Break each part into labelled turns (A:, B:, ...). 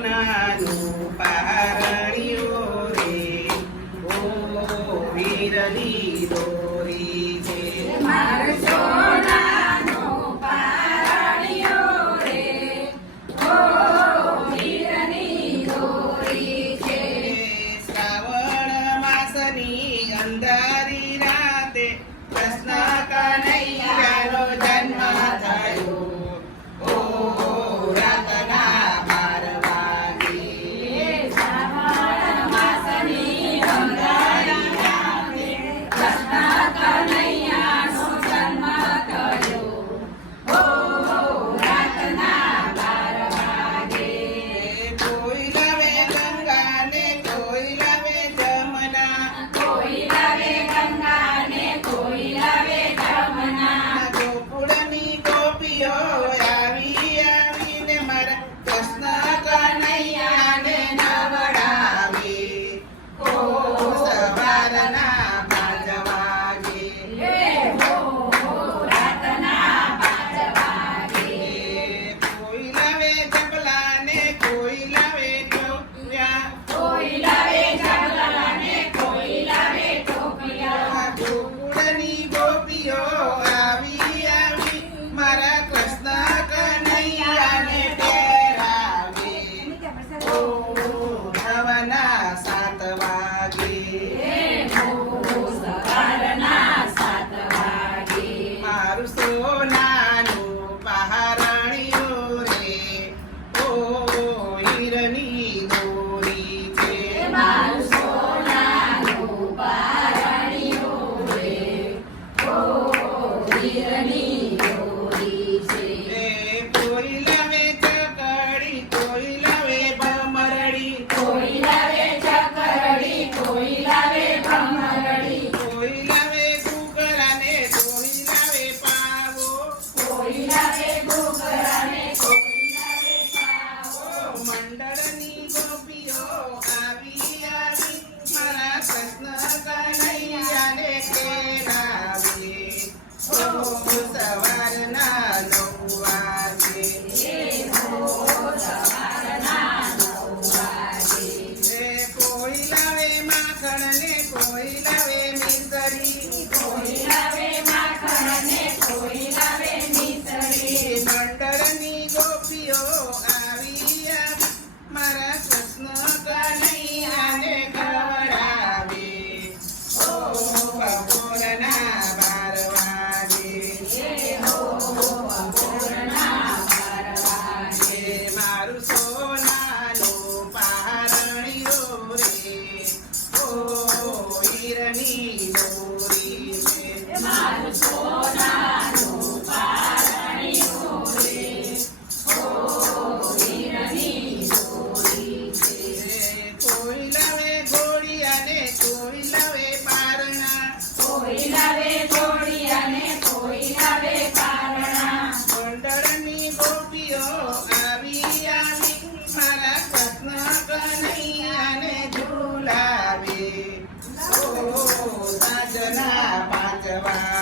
A: Bonano Paraná. ಶರಣನೆ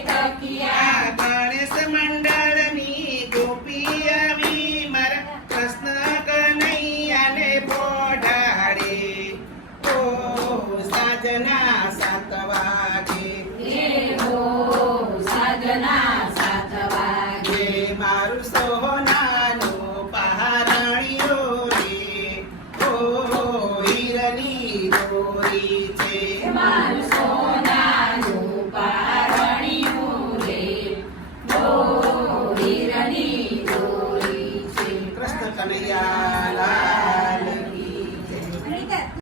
B: wake up.